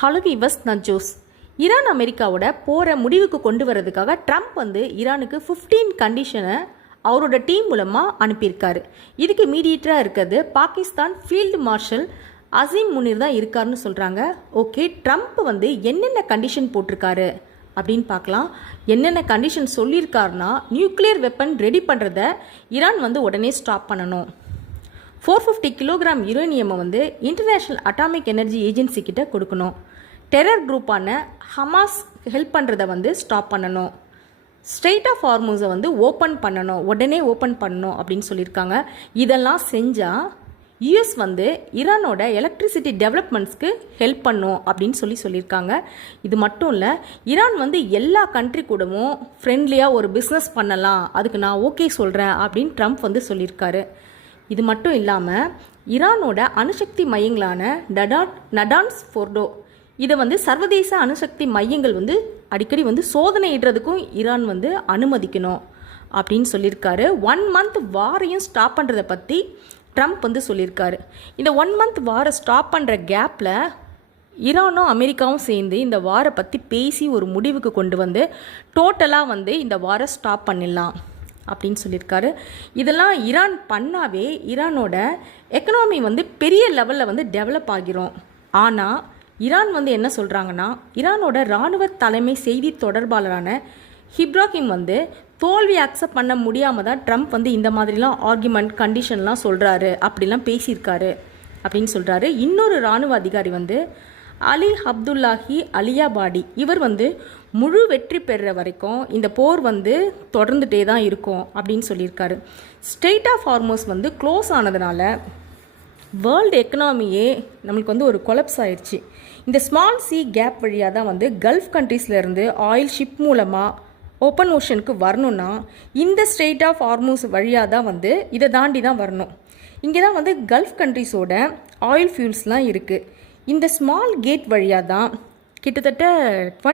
Hello viewers, நான் Jose. Iran அமெரிக்காவோட போரை முடிவுக்கு கொண்டு வரதுக்காக ட்ரம்ப் ஈரானுக்கு 15 கண்டிஷனை அவரோட டீம் மூலமாக அனுப்பியிருக்காரு. இதுக்கு மீடியேட்டராக இருக்கிறது பாகிஸ்தான் ஃபீல்டு மார்ஷல் அசீம் முனீர் தான் இருக்காருன்னு சொல்கிறாங்க. ஓகே, ட்ரம்ப் என்னென்ன கண்டிஷன் போட்டிருக்காரு அப்படின்னு பார்க்கலாம். என்னென்ன கண்டிஷன் சொல்லியிருக்காருன்னா, நியூக்ளியர் வெப்பன் ரெடி பண்ணுறத ஈரான் உடனே ஸ்டாப் பண்ணணும். 450 கிலோகிராம் யுரேனியமை இன்டர்நேஷ்னல் அட்டாமிக் எனர்ஜி ஏஜென்சி கிட்ட கொடுக்கணும். டெரர் குரூப்பான ஹமாஸ் ஹெல்ப் பண்ணுறதை ஸ்டாப் பண்ணணும். ஸ்ட்ரெயிட் ஆஃப் ஹார்மூஸை ஓப்பன் பண்ணணும், உடனே ஓப்பன் பண்ணணும் அப்படின்னு சொல்லியிருக்காங்க. இதெல்லாம் செஞ்சால் யூஎஸ் ஈரானோட எலக்ட்ரிசிட்டி டெவலப்மெண்ட்ஸ்க்கு ஹெல்ப் பண்ணும் அப்படின்னு சொல்லியிருக்காங்க. இது மட்டும் இல்லை, ஈரான் எல்லா கண்ட்ரி கூடவும் ஃப்ரெண்ட்லியாக ஒரு பிஸ்னஸ் பண்ணலாம், அதுக்கு நான் ஓகே சொல்கிறேன் அப்படின்னு ட்ரம்ப் சொல்லியிருக்காரு. இது மட்டும் இல்லாமல் ஈரானோட அணுசக்தி மையங்களான நடான்ஸ் ஃபோர்டோ இதை சர்வதேச அணுசக்தி மையங்கள் அடிக்கடி சோதனையிடுறதுக்கும் ஈரான் அனுமதிக்கணும் அப்படின்னு சொல்லியிருக்காரு. 1 மந்த் வாரையும் ஸ்டாப் பண்ணுறதை பற்றி ட்ரம்ப் சொல்லியிருக்காரு. இந்த 1 மந்த் வாரை ஸ்டாப் பண்ணுற கேப்பில் ஈரானும் அமெரிக்காவும் சேர்ந்து இந்த வாரை பற்றி பேசி ஒரு முடிவுக்கு கொண்டு டோட்டலாக இந்த வாரை ஸ்டாப் பண்ணிடலாம் அப்படின்னு சொல்லியிருக்காரு. இதெல்லாம் ஈரான் பண்ணாவே ஈரானோட எக்கனாமி பெரிய லெவலில் டெவலப் ஆகிரும். ஆனால் ஈரான் என்ன சொல்கிறாங்கன்னா, ஈரானோட இராணுவ தலைமை செய்தி தொடர்பாளரான இப்ராஹிம் தோல்வி அக்செப்ட் பண்ண முடியாமல் தான் ட்ரம்ப் இந்த மாதிரிலாம் ஆர்குமெண்ட் கண்டிஷன்லாம் சொல்கிறாரு, அப்படிலாம் பேசியிருக்காரு அப்படின்னு சொல்கிறாரு. இன்னொரு இராணுவ அதிகாரி அலி அப்துல்லாஹி அலியாபாடி இவர் முழு வெற்றி பெறுற வரைக்கும் இந்த போர் தொடர்ந்துட்டே தான் இருக்கும் அப்படின்னு சொல்லியிருக்காரு. ஸ்ட்ரெயிட் ஆஃப் ஹார்மோஸ் க்ளோஸ் ஆனதுனால வேர்ல்டு எக்கனாமியே நம்மளுக்கு ஒரு கொலப்ஸ் ஆயிடுச்சு. இந்த ஸ்மால் சி கேப் வழியாக தான் கல்ஃப் கண்ட்ரீஸ்லேருந்து ஆயில் ஷிப் மூலமாக ஓப்பன் ஓஷனுக்கு வரணும்னா இந்த ஸ்ட்ரெயிட் ஆஃப் ஹார்மோஸ் வழியாக தான் இதை தாண்டி தான் வரணும். இங்கே தான் கல்ஃப் கண்ட்ரீஸோட ஆயில் ஃபியூல்ஸ்லாம் இருக்குது. இந்த ஸ்மால் கேட் வழியாக தான் கிட்டத்தட்ட